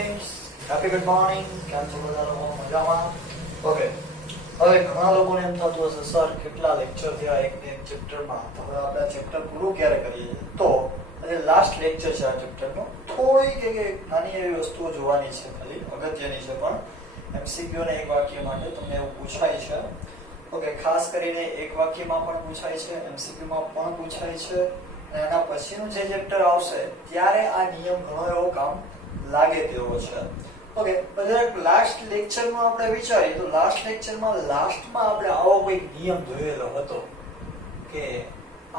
Students, happy good morning. કેમ છો બધા લોકો? મજામાં? ઓકે, હવે ઘણા લોકોને એમ થતું હશે સર કેટલા લેક્ચર થયા એક ચેપ્ટરમાં, તો હવે આપણે ચેપ્ટર પૂરું ક્યારે કરીએ? તો આજે લાસ્ટ લેક્ચર છે આ ચેપ્ટરનો. થોડી કે નાની એવી વસ્તુઓ જોવાની છે, ખાલી અગત્યની છે, પણ એમસીક્યુ ને એક વાક્ય માટે તમને એવું પૂછાય છે. ઓકે, ખાસ કરીને એક વાક્યમાં પણ પૂછાય છે, એમસીક્યુમાં પણ પૂછાય છે, અને એના પછીનું જે ચેપ્ટર આવશે ત્યારે આ નિયમ ઘણો એવો કામ લાગે તેવો છે. ઓકે, પછી લાસ્ટ લેક્ચરમાં આપણે વિચારીએ તો લાસ્ટ લેક્ચરમાં લાસ્ટમાં આપણે આવો કોઈ નિયમ જોયેલો હતો કે r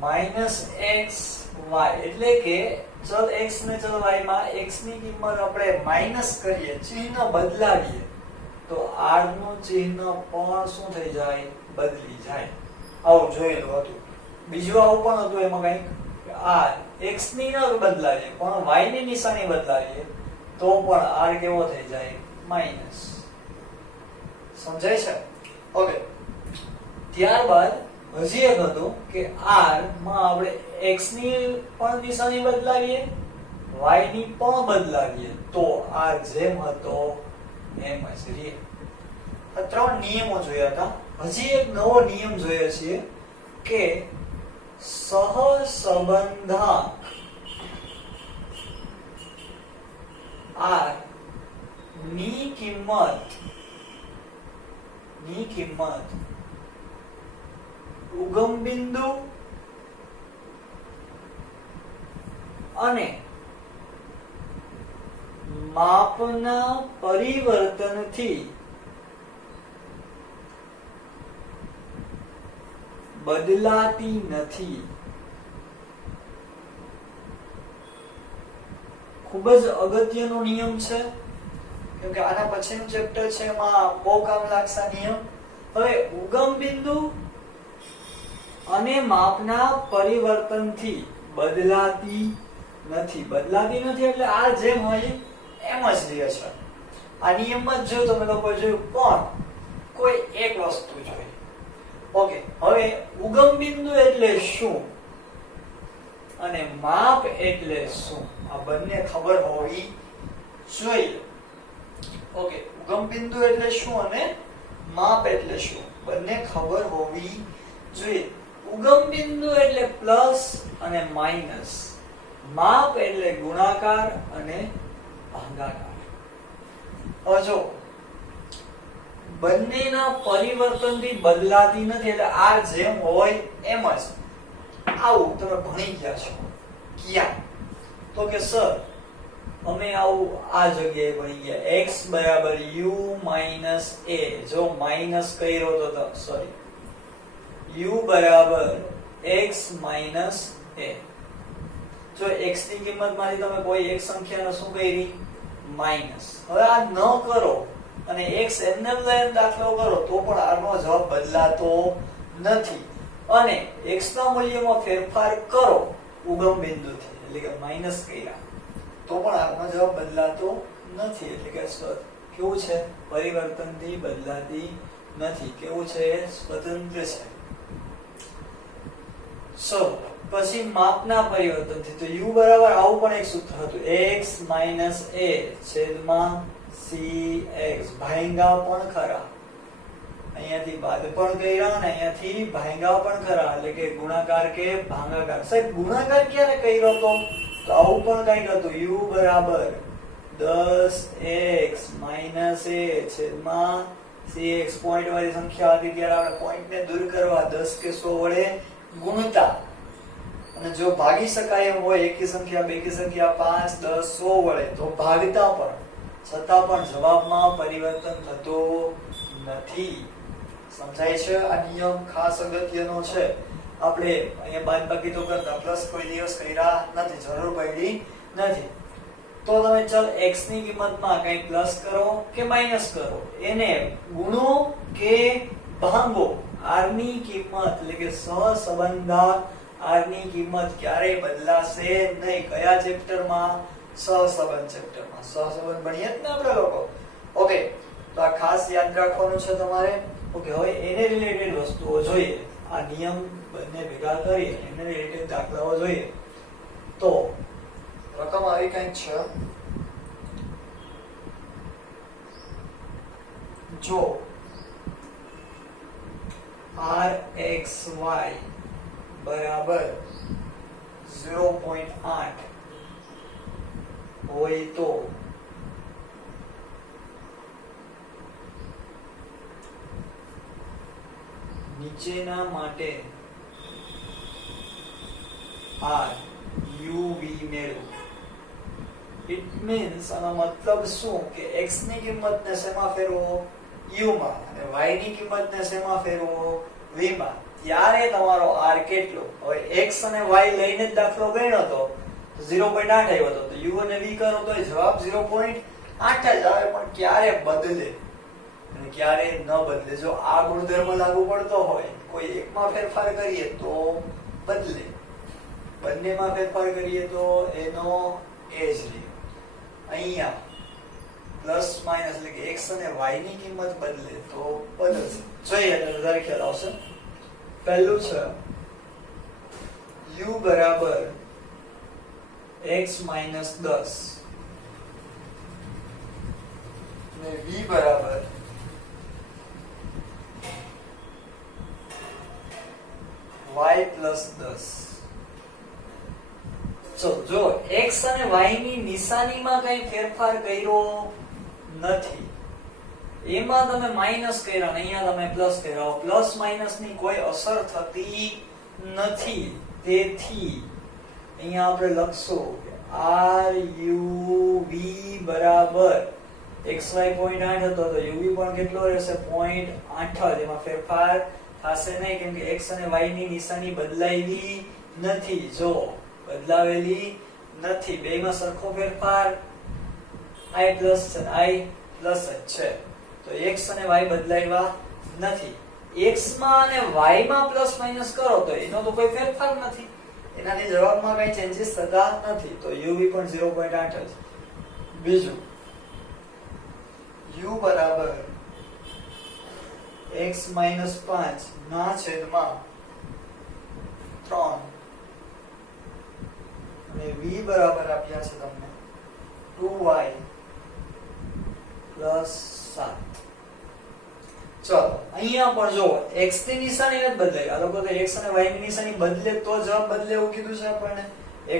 -x y, એટલે કે ચલ x ને ચલ y માં x ની કિંમત આપણે માઈનસ કરીએ, ચિહ્ન બદલાવીએ, તો r નું ચિહ્ન પણ શું થઈ જાય? બદલી જાય. આવું જોયેલું હતું. બીજું આવું પણ હતું, એમાં કંઈક આ x ની ન બદલાવીએ પણ y ની નિશાની બદલાવીએ તો પણ r કેવો થઈ જાય? માઈનસ. સમજાય છે? ઓકે, ત્યારબાદ હજી એક હતું કે r માં આપણે x ની પણ નિશાની બદલાવીએ, y ની પણ બદલાવીએ તો r જેમ હતો એમ જ રહે. આ ત્રણ નિયમો જોયા હતા. હજી એક નવો નિયમ જોઈએ છીએ કે સહસંબંધાંક r ની કિંમત ઉગમ બિંદુ અને માપના પરિવર્તનથી બદલાતી નથી. ખૂબ જ અગત્યનો નિયમ છે, કેમ કે આના પછીનું ચેપ્ટર છે એમાં બહુ કામ લાગશે નિયમ. હવે ઉગમ બિંદુ અને માપના પરિવર્તનથી બદલાતી નથી. બદલાતી નથી એટલે આ જેમ હોય એમ જ રહે છે. આ નિયમમાં જ જો તમે લોકો જોયું, પણ કોઈ એક વસ્તુ જોઈ. ઓકે, હવે ઉગમ બિંદુ એટલે શું અને માપ એટલે શું, આ બંને ખબર હોવી જોઈએ. ઓકે, ઉગમ બિંદુ એટલે શું અને માપ એટલે શું, બંને ખબર હોવી જોઈએ. ઉગમ બિંદુ એટલે પ્લસ અને માઈનસ, માપ એટલે ગુણાકાર અને ભાગાકાર. હવે જો બંનેના પરિવર્તનથી બદલાતી નથી એટલે આ જેમ હોય એમ જ. આવું તમે ભણી ગયા છો ક્યાં? તો કે સર અમે આવું આ જગ્યાએ ભણી ગયા, x બરાબર u માઈનસ a. જો માઈનસ કર્યો તો સોરી, u બરાબર x માઈનસ a. જો x ની કિંમતમાંથી તમે કોઈ એક સંખ્યાને શું કરી? માઈનસ. હવે આ ન કરો અને x એમને લઈને દાખલો કરો તો પણ r નો જવાબ બદલાતો નથી. અને x ના મૂલ્યમાં ફેરફાર કરો ઉગમ બિંદુથી, એટલે કે માઈનસ કર્યા, તો પણ r નો જવાબ બદલાતો નથી. એટલે કે કેવું છે? પરિવર્તનથી બદલાતી નથી. કેવું છે? સ્વતંત્ર છે. સો પછી માપના પરિવર્તનથી, તો u બરાબર આવું પણ એક સૂત્ર હતું, x માઈનસ a છેદમાં cx. ભાંગા પણ ખરા, અહીંયાથી બાદ પણ કર્યા અને અહીંયાથી ભાંગા પણ ખરા, એટલે કે ગુણાકાર કે ભાગાકાર. સાહેબ ગુણાકાર ક્યારે કર્યો તો આવું પણ કંઈક હતું, u બરાબર 10x માઈનસ a છેદમાં cx. પોઈન્ટ વાળી સંખ્યા હતી ત્યારે આપણે પોઈન્ટને દૂર કરવા 10 કે 100 વડે ગુણતા, અને જો ભાગી શકાય એમ હોય એકી સંખ્યા, બેકી સંખ્યા, 5, 10, 100 વડે તો ભાગતા પણ, છતાં પણ જવાબમાં પરિવર્તન થતું નથી. સમજાય છે? આ નિયમ ખાસ અગત્યનો છે. આપણે અહીંયા બાદબાકી તો કરતા, પ્લસ કોઈ દિવસ કર્યા નથી, જરૂર પડી નથી. તો તમે ચલ x ની કિંમતમાં કંઈ પ્લસ કરો કે માઈનસ કરો, એને ગુણો કે ભાંગો, r ની કિંમત એટલે કે સહસંબંધાંક r ની કિંમત ક્યારેય બદલાશે નહીં. કયા ચેપ્ટરમાં? સહસંબંધ ચેપ્ટરમાં. સહસંબંધ ભણીએ જ ને આપણે લોકો. ઓકે, તો આ ખાસ યાદ રાખવાનું છે તમારે. ઓકે, હવે એને રિલેટેડ વસ્તુઓ જોઈએ. આ નિયમ બંને ભેગા કરી એને રિલેટેડ દાખલાઓ જોઈએ. તો રકમ આવી કંઈક છે. જો rxy બરાબર 0.8 હોય તો નીચેના માટે r uv મેળવો. ઇટ મીન્સ આનો મતલબ શું કે x ની કિંમતને શેમાં ફેરવો? u માં, અને y ની કિંમતને શેમાં ફેરવો? v માં. ત્યારે તમારો r કેટલો? હવે x અને y લઈને જ દાખલો ગણ્યો તો 0.8 આવ્યો હતો, તો u અને v કરો તો જવાબ 0.8 જ આવે. પણ ક્યારે બદલે અને ક્યારે ન બદલે? જો આ ગુણધર્મ લાગુ પડતો હોય, કોઈ એકમાં ફેરફાર કરીએ તો બદલે, બંનેમાં ફેરફાર કરીએ તો એનો એ જ રહે. અહીંયા પ્લસ માઇનસ એટલે કે x અને y ની કિંમત બદલે તો બદલશે. જોઈએ એટલે વધારે ખ્યાલ આવશે. પહેલું છે u બરાબર x minus 10 અને v બરાબર y plus 10. જો x અને y ની નિશાનીમાં કઈ ફેરફાર કર્યો નથી, એમાં તમે માઈનસ કર્યા અને અહીંયા તમે પ્લસ કર્યા, પ્લસ માઈનસ ની કોઈ અસર થતી નથી. તેથી અહીંયા આપણે લખશું કે r u v બરાબર xy 0.8 હતો તો uv પણ કેટલો રહેશે? 0.8 જ. એમાં ફેરફાર થશે નહીં, કેમ કે x અને y ની નિશાની બદલાવી નથી. જો બદલાવેલી નથી, બેમાં સરખો ફેરફાર i પ્લસ છે, i પ્લસ જ છે, તો x અને y બદલાવ્યા નથી. x માં અને y માં પ્લસ માઈનસ કરો તો એનો તો કોઈ ફેરફાર નથી, એનાથી જવાબમાં કઈ ચેન્જીસ થતા નથી, તો uv પણ 0.8 જ. બીજું u બરાબર x minus 5 ના છેદમાં 3 અને v બરાબર આપ્યા છે તમને 2y plus 7. ચલો અહીંયા પણ જો x ની નિશાની નથી બદલાઈ. આ લોકો તો x અને y ની નિશાની બદલે તો જવાબ બદલે એવું કીધું છે આપણને.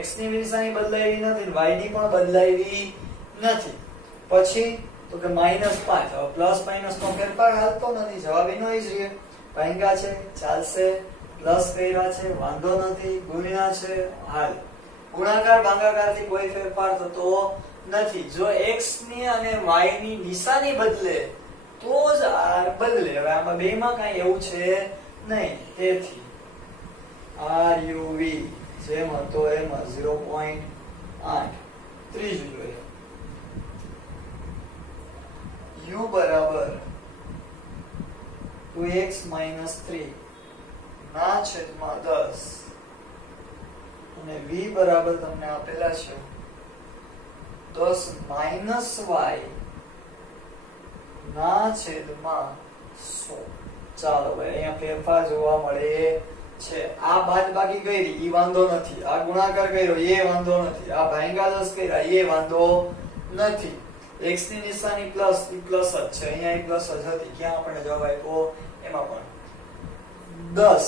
x ની નિશાની બદલાવી નથી, y ની પણ બદલાવી નથી. પછી તો કે -5. હવે પ્લસ માઈનસ નો ફેરફાર હાલતો નથી, જવાબ એનો જ રહે. ભાંગ્યા છે ચાલશે, પ્લસ કર્યા છે વાંધો નથી, ગુણ્યા છે હાલ. ગુણાકાર ભાગાકાર થી કોઈ ફેરફાર થતો નથી. જો x ની અને y ની નિશાની બદલે તો જ r બદલે. હવે આમાં બેમાં કાંઈ એવું છે નહીં, તેથી r u v જેમ હતો એમ 0.8. ત્રીજું જોઈએ u બરાબર 2x minus 3 ના છેદમાં 10 અને v બરાબર તમને આપેલા છે 10 minus y ના છેદમાં 100. ચાલો ભાઈ અહીંયા ફેરફાર જોવા મળે છે. આ બાદબાકી કરી ઈ વાંધો નથી, આ ગુણાકાર કર્યો એ વાંધો નથી, આ ભાગાકાર કર્યા એ વાંધો નથી. x ની નિશાની પ્લસ ઈ પ્લસ જ છે, અહીંયા ઈ પ્લસ જ હતી. ક્યાં આપણે જવાબ આપ્યો? એમાં પણ 10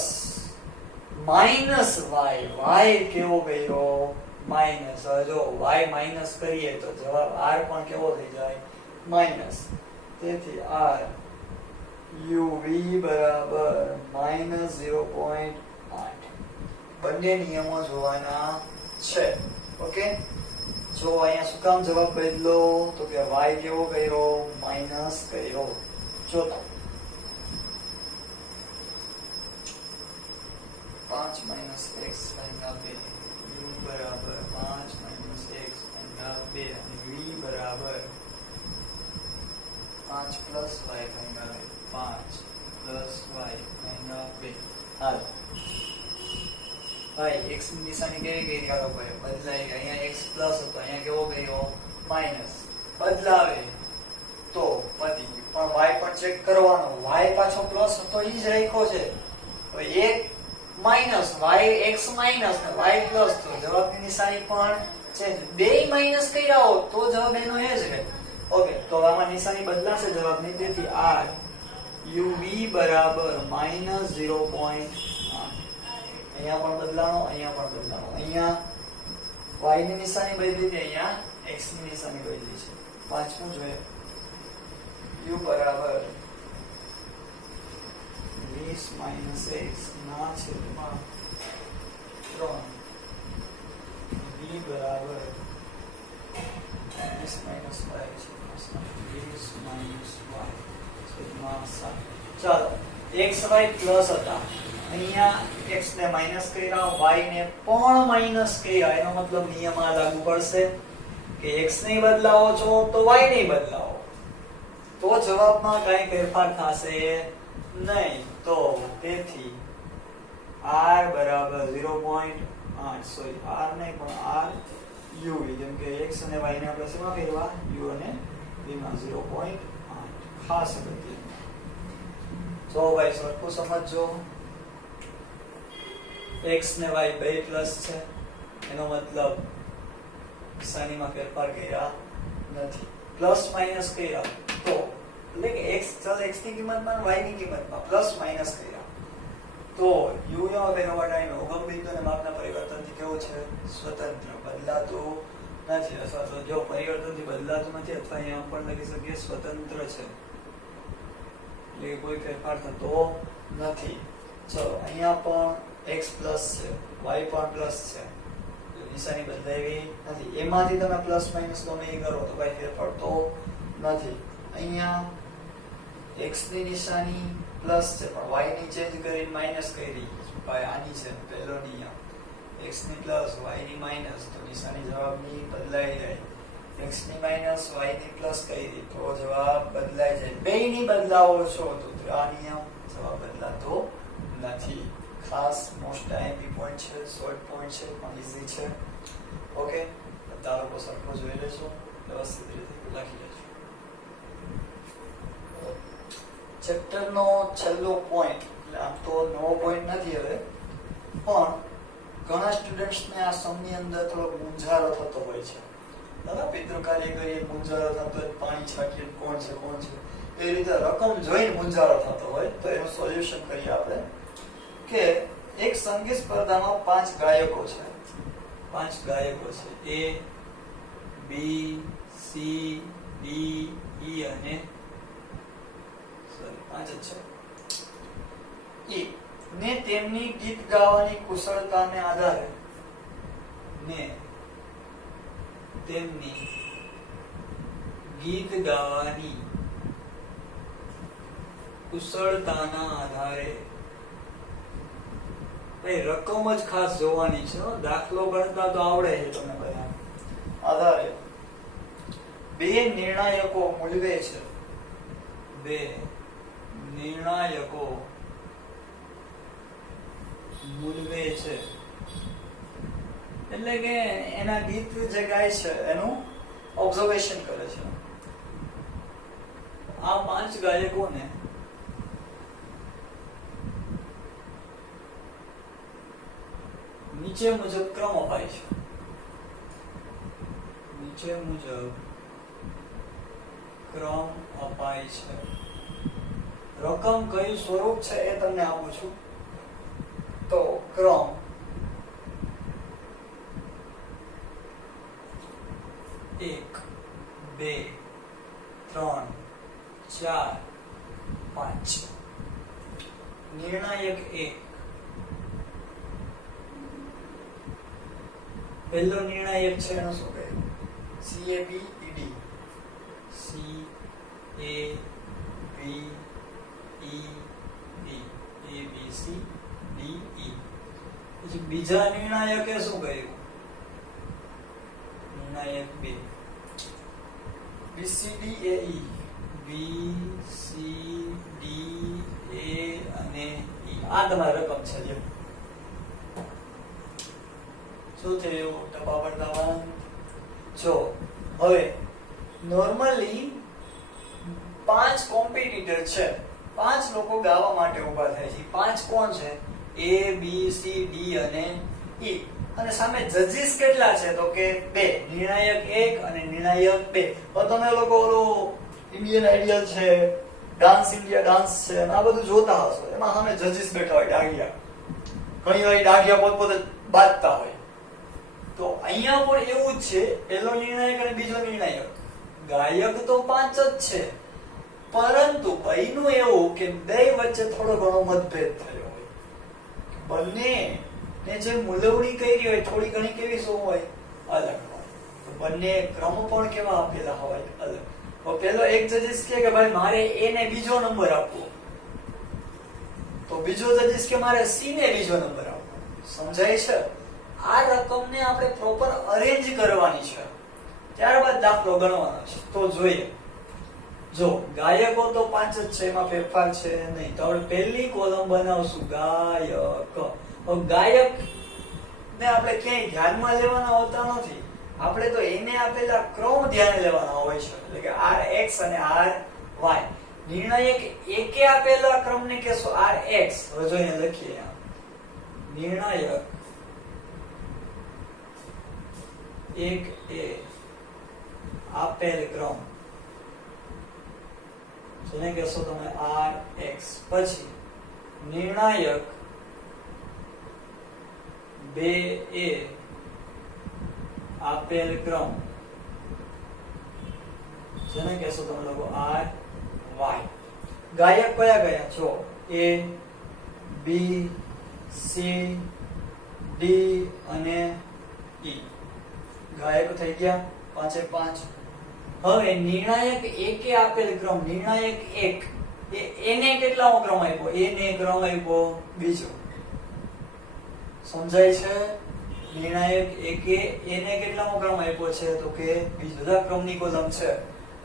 માઈનસ y કેવો કર્યો? માઈનસ. હવે જો y માઈનસ કરીએ તો જવાબ r પણ કેવો થઈ જાય? માઈનસ. તેથી r uv બરાબર -0.8. બંને નિયમો જોવાના છે. ઓકે, જો અહીંયા શું કામ જવાબ બદલો? તો કે y કેવો કર્યો? માઈનસ કર્યો. ચોથો 5 minus x ભાગ્યા 2 u બરાબર 5 minus x ભાગ્યા 2 અને v બરાબર 5 plus y ભાગ્યા 2 5 plus y ભાગ્યા 2. હાલ ભાઈ x ની નિશાની કેવી કરી? ચાલો ભાઈ બદલાઈ ગઈ. અહીંયા x પ્લસ હતો, અહીંયા કેવો ગયો? માઈનસ. બદલાવે તો પતી ગયું. પણ y પણ ચેક કરવાનો, y પાછો પ્લસ હતો ઈ જ રાખ્યો છે. હવે એક માઈનસ y x માઈનસ ને y પ્લસ, તો જવાબની નિશાની પણ ચેન્જ બે માઈનસ કર્યા હો તો જવાબ એનો એ જ રહે. ઓકે, તો આમાં નિશાની બદલાશે જવાબની. તેથી r UV બરાબર -0.8. અહીંયા પણ બદલાણો, અહીંયા પણ બદલાણો. અહીંયા y ની નિશાની બદલી છે, અહીંયા x ની નિશાની બદલી છે. પાંચમું જોઈએ. u બરાબર 20 - x ના છેદમાં 3. v બરાબર 20 - y છેદમાં 7. ચાલો, x y પ્લસ હતા, અહીંયા x ને માઈનસ કર્યા, y ને પણ માઈનસ કર્યા. એનો મતલબ નિયમ આ લાગુ પડશે કે x ને બદલાવો છો તો y ને બદલાવો, તો જવાબમાં કઈ ફેરફાર થશે નહીં. તો તેથી r બરાબર 0.8, સોરી r નહીં પણ r u, જેમ કે x અને y ને આપણે શેમાં ફેરવા, u અને v માં 0.8. ખાસ અગત્ય. તો ભાઈ સરખું સમજજો. x ને y બે પ્લસ છે, એનો મતલબ નિશાનીમાં ફેરફાર કર્યા નથી. પ્લસ માઈનસ કર્યા તો એટલે કે x ચલ x ની કિંમતમાં y ની કિંમતમાં પ્લસ માઈનસ કર્યા તો u નો ફેરફાર ટાઈમ ઉગમ બિંદુ અને માપના પરિવર્તનથી કેવો છે, સ્વતંત્ર, બદલાતું નથી. અથવા તો જો પરિવર્તનથી બદલાતું નથી, અથવા અહીંયા પણ લખી શકીએ સ્વતંત્ર છે, એટલે કોઈ ફેરફાર થતો નથી. ચલો, અહીંયા પણ x પ્લસ છે, y પણ પ્લસ છે, નિશાની બદલાવી નથી. એમાંથી તમે પ્લસ માઈનસ ગમે એ કરો તો કઈ ફેરફાર તો નથી. અહીંયા x ની નિશાની પ્લસ છે પણ y ની ચેન્જ કરીને માઈનસ કરી, ભાઈ આની છે પહેલો નિયમ. x ની પ્લસ y ની માઈનસ તો નિશાની જવાબની બદલાઈ જાય. x ની માઈનસ y ની પ્લસ કરી તો જવાબ બદલાઈ જાય. બેયની બદલાવો છો તો આ નિયમ, જવાબ બદલાતો નથી. ખાસ મોસ્ટ આઈએમપી પોઈન્ટ છે, શોર્ટ પોઈન્ટ છે, પણ ઈઝી છે. ઓકે, બધા લોકો સરખો જોઈ લેજો, વ્યવસ્થિત રીતે લખી લેજો. ચેપ્ટરનો છેલ્લો પોઈન્ટ, એટલે આમ તો નવો પોઈન્ટ નથી હવે, પણ ઘણા સ્ટુડન્ટ્સને આ સમની અંદર થોડો મૂંઝારો થતો હોય છે. દાદા પિતૃ કાર્ય કરીએ મૂંઝારો થતો હોય, પાણી છાંટીએ કોણ છે એ રીતે રકમ જોઈને મૂંઝારો થતો હોય, તો એનું સોલ્યુશન કરીએ આપણે કે એક સંગીત સ્પર્ધામાં 5 ગાયકો છે. 5 ગાયકો છે, A, B, C, D, E અને સોરી 5 જ છે, E ને તેમની ગીત ગાવાની કુશળતાને આધારે રકમ જ ખાસ જોવાની છે. દાખલો ગણતા તો આવડે છે તમને બધા. આધારે 2 નિર્ણાયકો મૂલવે છે. 2 નિર્ણાયકો મૂલવે છે એટલે કે એના ગીત જે ગાય છે એનું ઓબ્ઝર્વેશન કરે છે. આ 5 ગાયકોને નીચે મુજબ ક્રમ અપાય છે. નીચે મુજબ ક્રમ અપાય છે. રકમ કયું સ્વરૂપ છે એ તમને આપું છું. તો ક્રમ 1, 2, 3, 4, 5. નિર્ણાયક 1. પહેલો નિર્ણાયક છે એનો શું કહે? CABED. CABED. પછી બીજા નિર્ણાયકે શું કહ્યું? નિર્ણાયક 2. BCDAE. BCDA અને E. આ તમારી રકમ છે. જે શું થયું? ટપા પડતા બંધ. જો હવે નોર્મલી 5 કોમ્પિટિટર છે. 5 લોકો ગાવા માટે ઊભા થાય છે. 5 કોણ છે? A, B, C, D અને E. અને સામે જજીસ કેટલા છે તો કે 2, નિર્ણાયક 1 અને નિર્ણાયક 2. હવે તમે લોકો ઓલું ઇન્ડિયન આઇડિયલ છે, ડાન્સ ઇન્ડિયા ડાન્સ છે, આ બધું જોતા હશો. એમાં સામે જજીસ બેઠા હોય ડાઘિયા. ઘણી વાર ડાઘિયા પોતપોતે બાજતા હોય. તો અહીંયા પણ એવું જ છે, પહેલો નિર્ણાયક અને બીજો નિર્ણાયક. ગાયક તો 5 જ છે, પરંતુ બહેનું એવું કે બે વચ્ચે થોડો ઘણો મતભેદ થયો હોય. બંને ને જે મૂલવણી કરી હોય થોડી ઘણી કેવી શું હોય, અલગ હોય. તો બંને ક્રમ પણ કેવા આપેલા હોય, અલગ. તો પેલો એક જજીસ કે ભાઈ મારે એ ને બીજો નંબર આપવો, તો બીજો જજીસ કે મારે સી ને બીજો નંબર આપવો. સમજાય છે? આ રકમને આપણે પ્રોપર અરેન્જ કરવાની છે, ત્યારબાદ દાખલો ગણવાનો છે. તો જોઈએ, જો ગાયકો તો 5 જ છે, એમાં ફેરફાર છે નહીં. તો આપણે પહેલી કોલમ બનાવશું ગાયક. ગાયક ને આપણે ક્યાંય ધ્યાનમાં લેવાના હોતા નથી. આપણે તો એને આપેલા ક્રમ ધ્યાને લેવાના હોય છે, એટલે કે rx અને ry. નિર્ણાયક એકે આપેલા ક્રમને કહેશો rx. હવે જોઈને લખીએ, નિર્ણાયક 1 એ આપેલ ક્રમ જેને કહેશો તમે rx. પછી નિર્ણાયક 2 એ આપેલ ક્રમ જેને કહેશો તમે લોકો ry. ગાયક કયા કયા છો? a b c d અને e. ગાયક થઈ ગયા 5 એ 5. હવે નિર્ણાયક એકે આપેલ ક્રમ, નિર્ણાયક 1 એને કેટલામો ક્રમ આપ્યો? એ ને ક્રમ આપ્યો બીજો. સમજાય છે? નિર્ણાયક એકે એને કેટલામો ક્રમ આપ્યો છે તો કે બીજો. ક્રમની કોલમ છે,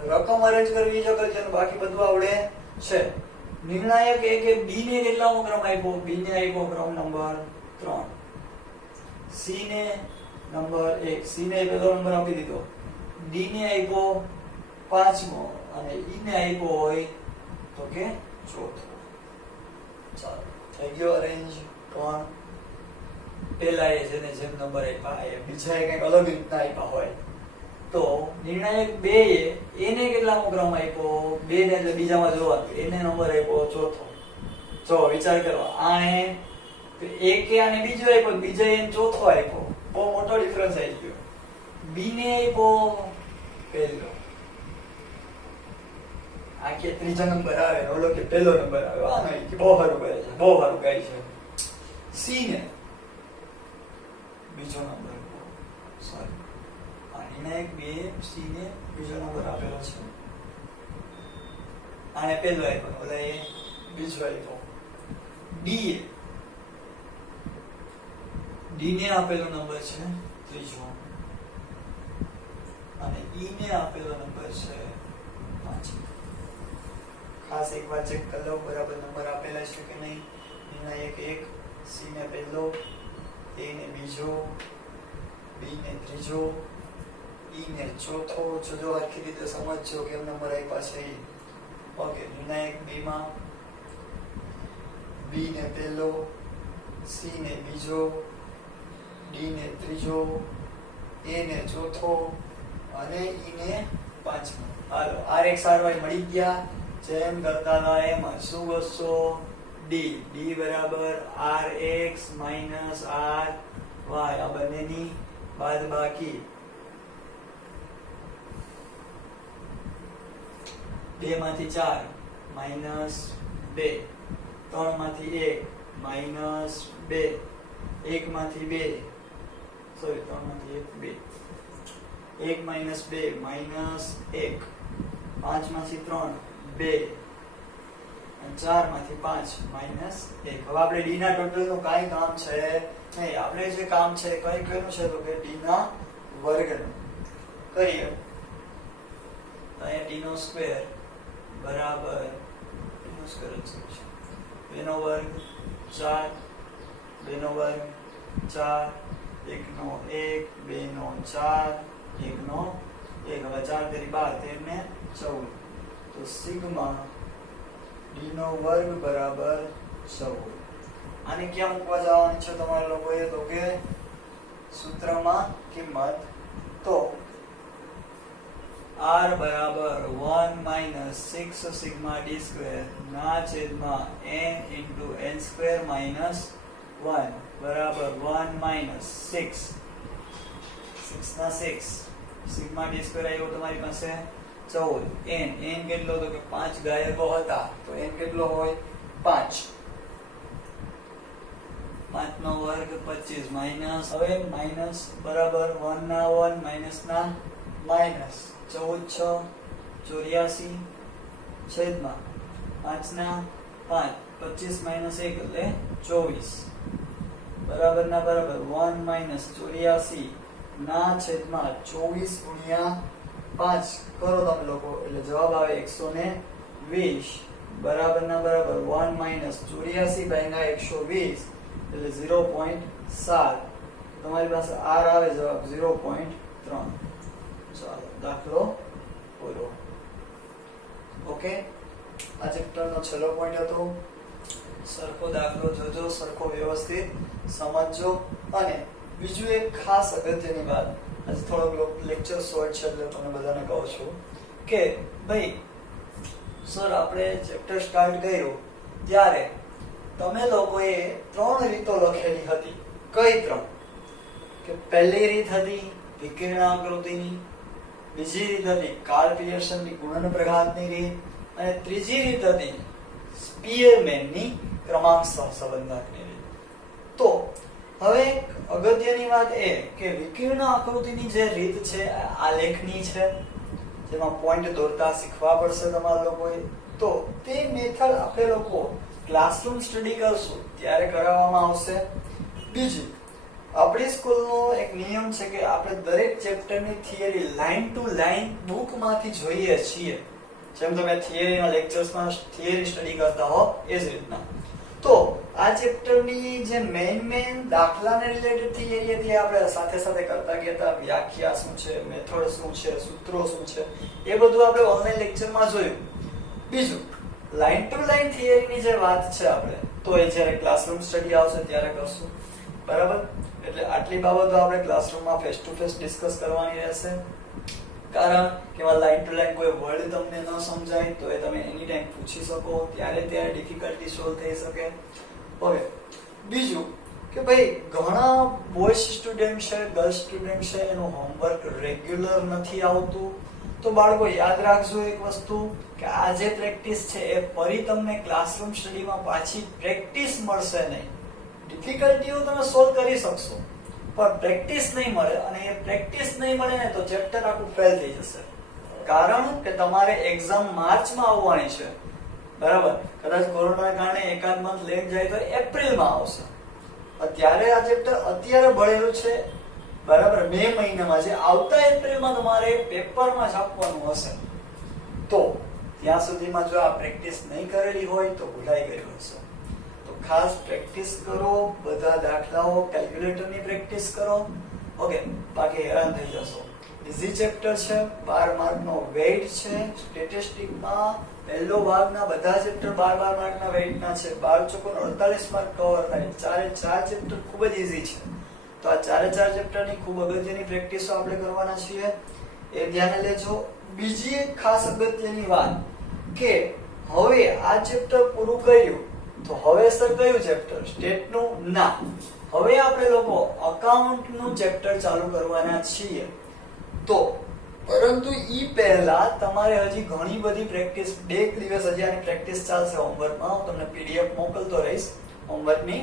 રકમ અરેન્જ કરવી છે કે બાકી બધું આવડે છે. નિર્ણાયક એકે બી ને કેટલામો ક્રમ આપ્યો? બી ને આપ્યો ક્રમ નંબર 3, સી ને નંબર 1, સી ને પહેલો નંબર આપી દીધો, ડી ને આપ્યો 5મો અને ઈ ને આપ્યો હોય તો કે 4થો. ચાલો, થઈ ગયો અરેન્જ. કોણ? પેલા એ જેને જેમ નંબર આપ્યા એ બીજા કંઈક અલગ રીતના આપ્યા હોય. તો નિર્ણાયક 2 એને કેટલામો ક્રમ આપ્યો? 2 ને એટલે બીજામાં જોવાનું, એને નંબર આપ્યો 4થો. જો વિચાર કરો, આ એ એકે આને બીજો આપ્યો, બીજા એને 4થો આપ્યો. બહુ મોટો ડિફરન્સ આવી ગયો. બી ને આપ્યો પહેલો, આ કે ત્રીજો નંબર આવે, ઓલો કે પહેલો નંબર આવે. આ નહીં કે બહુ સારું કરે છે, બહુ સારું ગાય છે. સી ને બીજો નંબર, સોરી, નિર્ણાયક 2 સી ને બીજો નંબર આપેલો છે. આને પહેલો આપ્યો, ઓલા એ બીજો આપ્યો. ડી ને આપેલો નંબર છે ત્રીજો અને ઈ ને આપેલો નંબર છે 5. ખાસ એક વાર ચેક કરી લો બરાબર નંબર આપેલા છે કે નહીં. નિર્ણાયક 1, સી ને પહેલો, એ ને બીજો, બી ને ત્રીજો, ઈ ને ચોથો. જો આખી રીતે સમજજો કેમ નંબર આપ્યા છે. ઓકે, નિર્ણાયક 2 માં બી ને પહેલો, સી ને બીજો, ડી ને ત્રીજો, એ ને ચોથો અને ઈ ને 5મો. હાલો, rx ry મળી ગયા. જેમ કરતા હતા એમ શું કરશો? ડી બરાબર rx માઈનસ ry. આ બંનેની બાદબાકી. 2 માંથી 4 માઈનસ 2, 3 માંથી 1 માઈનસ 2, 1 માંથી 2, સોરી 3 માંથી 1 2, 1 માઈનસ 2 માઈનસ 1, 5 માંથી 3 2 અને 4 માંથી 5 માઈનસ 1. હવે આપણે ડી ના ટોટલ નું કાઈ કામ છે નહીં. આપણે જે કામ છે કઈ કર્યું છે તો કે ડી ના વર્ગનું કરીએ. તો અહીંયા ડી નો સ્ક્વેર બરાબર ડી નો સ્ક્વેર જ છે. 2 નો વર્ગ 4, 2 નો વર્ગ 4, 1 નો 1, 2 નો 4, 1 નો 1. હવે 4 તેરી 12, 13 ને 14. તો સિગ્મા ડી નો વર્ગ બરાબર 14. આને ક્યાં મૂકવા જવાનું છે તમારા લોકોએ તો કે સૂત્રમાં કિંમત તો r બરાબર 1 માઈનસ 6 સિગ્મા d સ્ક્વેર ના છેદમાં n into n square minus 1 બરાબર 1 માઈનસ 6 ના 6 સિગ્મા d સ્ક્વેર આવ્યો તમારી પાસે 14 n કેટલો તો કે 5 ગાયકો હતા તો n કેટલો હોય 5 5 નો વર્ગ 25 માઈનસ હવે માઈનસ બરાબર 1 ના 1 માઈનસ ના માઈનસ 14 6 84 છેદમાં 5 ના 5 25 માઈનસ 1 એટલે 24 બરાબર ના બરાબર 1 માઈનસ 84 ના છેદમાં 24 ગુણ્યા 5 કરો તમે લોકો એટલે જવાબ આવે 120 બરાબર ના બરાબર 1 માઈનસ 84 ભાગ્યા 120 એટલે 0.7 તમારી પાસે r આવે જવાબ 0.3 ચાલો દાખલો પૂરો ઓકે આ ચેપ્ટરનો છેલ્લો પોઈન્ટ હતો સરખો દાખલો જોજો સરખો વ્યવસ્થિત સમજજો અને બીજું એક ખાસ અગત્યની વાત આજે થોડોક લેક્ચર શોર્ટ છે એટલે તમને બધાને કહું છું કે ભાઈ સર આપણે ચેપ્ટર સ્ટાર્ટ કર્યું ત્યારે તમે લોકોએ 3 રીતો લખેલી હતી કઈ 3 કે પહેલી રીત હતી વિકર્ણ આકૃતિની બીજી રીત હતી કાર્લ પિયર્સનની ગુણન પ્રઘાતની રીત અને ત્રીજી રીત હતી સ્પીયરમેનની ક્રમાંક સહસંબંધકની રીત તો હવે અગત્યની વાત એ કે વિકર્ણ આકૃતિની જે રીત છે આલેખની છે જેમાં પોઈન્ટ દોરતા શીખવા પડશે તમારા લોકોએ તો તે મેથડ આપણે લોકો ક્લાસરૂમ સ્ટડી કરશું ત્યારે કરાવવામાં આવશે બીજું આપણી સ્કૂલનો એક નિયમ છે કે આપણે દરેક ચેપ્ટરની થિયરી લાઈન ટુ લાઈન બુકમાંથી જોઈએ છીએ જેમ તમે થિયરીના લેક્ચર્સમાં થિયરી સ્ટડી કરતા હો એ જ રીતના તો આ ચેપ્ટરની જે મેઇન દાખલાને રિલેટેડ થિયરી હતી આપણે સાથે સાથે કરતા ગયા વ્યાખ્યા શું છે મેથડ શું છે સૂત્રો શું છે એ બધું આપણે ઓનલાઈન લેક્ચરમાં જોયું બીજું લાઈન ટુ લાઈન થિયરીની જે વાત છે આપણે તો એ જ્યારે ક્લાસરૂમ સ્ટડી આવશે ત્યારે કરશું બરાબર એટલે આટલી બાબતો આપણે ક્લાસરૂમમાં ફેસ ટુ ફેસ ડિસ્કસ કરવાની રહેશે કારણ કે લાઈન ટુ લાઈન કોઈ વર્ડ તમને ન સમજાય તો એ તમે એની ટાઈમ પૂછી શકો ત્યારે ડિફિકલ્ટી સોલ્વ થઈ શકે ઓકે બીજું કે ભાઈ ઘણા બોયઝ સ્ટુડન્ટ છે ગર્લ્સ સ્ટુડન્ટ છે એનું હોમવર્ક રેગ્યુલર નથી આવતું તો બાળકો યાદ રાખજો એક વસ્તુ કે આ જે પ્રેક્ટિસ છે એ ફરી તમને ક્લાસરૂમ સ્ટડીમાં પાછી પ્રેક્ટિસ મળશે નહીં ડિફિકલ્ટીઓ તમે સોલ્વ કરી શકશો પણ પ્રેક્ટિસ નહીં મળે અને એ પ્રેક્ટિસ નહીં મળે ને તો ચેપ્ટર આખું ફેલ થઈ જશે કારણ કે તમારે એક્ઝામ માર્ચમાં આવવાની છે બરાબર કદાચ કોરોનાના કારણે એકાદ મંથ લેટ જાય તો એપ્રિલમાં આવશે અત્યારે આ ચેપ્ટર અત્યારે ભણેલું છે બરાબર મે મહિનામાં છે આવતા એપ્રિલમાં તમારે પેપરમાં છાપવાનું હશે તો ત્યાં સુધીમાં જો આ પ્રેક્ટિસ નહીં કરેલી હોય તો ભૂલાઈ ગયું હશે ખાસ પ્રેક્ટિસ કરો બધા દાખલાઓ કેલ્ક્યુલેટરની પ્રેક્ટિસ કરો ઓકે બાકી હેરાન થઈ જશો ઈઝી ચેપ્ટર છે 12 માર્કનો વેઇટ છે સ્ટેટિસ્ટિકમાં પહેલો ભાગના બધા ચેપ્ટર 12 માર્કના વેઇટના છે 12 ચોકો 48 માર્ક કવર થાય ચારે ચાર ચેપ્ટર ખૂબ જ ઈઝી છે તો આ ચારે ચાર ચેપ્ટરની ખૂબ અગત્યની પ્રેક્ટિસો આપણે કરવાના છીએ એ ધ્યાને લેજો બીજી એક ખાસ અગત્યની વાત કે હવે આ ચેપ્ટર પૂરું કર્યું તો હવે સર કયું ચેપ્ટર સ્ટેટનું ના હવે આપણે લોકો અકાઉન્ટનું ચેપ્ટર ચાલુ કરવાના છીએ તો પરંતુ ઈ પહેલા તમારે હજી ઘણી બધી પ્રેક્ટિસ બે દિવસ હજી આની પ્રેક્ટિસ ચાલશે હોમવર્કમાં હું તમને પીડીએફ મોકલતો રહીશ હોમવર્કની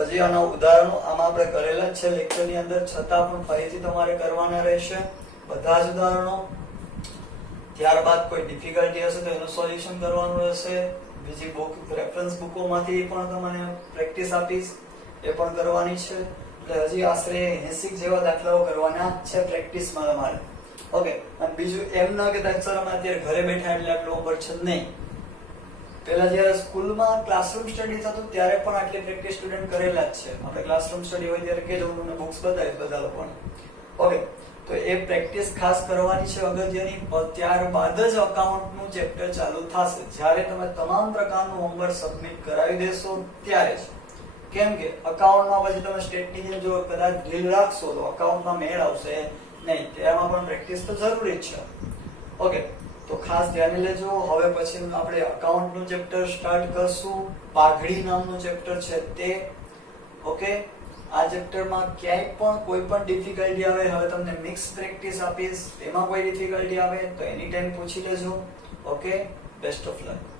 હજી આના ઉદાહરણો આમાં આપણે કરેલા છે લેક્ચરની અંદર છતાં પણ ફરીથી તમારે કરવાના રહેશે બધા જ ઉદાહરણો ત્યારબાદ કોઈ ડિફિકલ્ટી હશે તો એનું સોલ્યુશન કરવાનું રહેશે બીજી બુક રેફરન્સ બુકોમાંથી પણ તમને પ્રેક્ટિસ આપીશ એ પણ કરવાની છે એટલે હજી આશરે 80 જેવા દાખલાઓ કરવાના છે પ્રેક્ટિસમાં તમારે ઓકે અને બીજું એમ ન કે સર અમે અત્યારે ઘરે બેઠા એટલે આટલું હોમવર્ક છે નહીં પહેલા જ્યારે સ્કૂલમાં ક્લાસરૂમ સ્ટડી થતું ત્યારે પણ આટલી પ્રેક્ટિસ સ્ટુડન્ટ કરેલા જ છે આપણે ક્લાસરૂમ સ્ટડી હોય ત્યારે કે જો તમને બુક્સ બતાવીશ બધા લોકોને ઓકે તો એ પ્રેક્ટિસ ખાસ કરવાની છે અગત્યની ત્યારબાદ જ અકાઉન્ટનું ચેપ્ટર ચાલુ થશે જ્યારે તમે તમામ પ્રકારનું હોમવર્ક સબમિટ કરાવી દેશો ત્યારે જ કેમ કે અકાઉન્ટમાં પછી તમે સ્ટેટની જેમ જો કદાચ ડ્રીલ રાખશો તો અકાઉન્ટમાં મેળ આવશે નહીં, તેમાં પણ પ્રેક્ટિસ તો જરૂરી જ છે. ઓકે, તો ખાસ ધ્યાન લેજો. હવે પછી આપણે અકાઉન્ટનું ચેપ્ટર સ્ટાર્ટ કરશું. પાઘડી નામનું ચેપ્ટર છે તે. ઓકે, આ ચેપ્ટરમાં ક્યાંય પણ કોઈ પણ ડિફિકલ્ટી આવે, હવે તમને મિક્સ પ્રેક્ટિસ આપીશ, તેમાં કોઈ ડિફિકલ્ટી આવે તો એની ટાઈમ પૂછી લેજો. Okay, best of luck.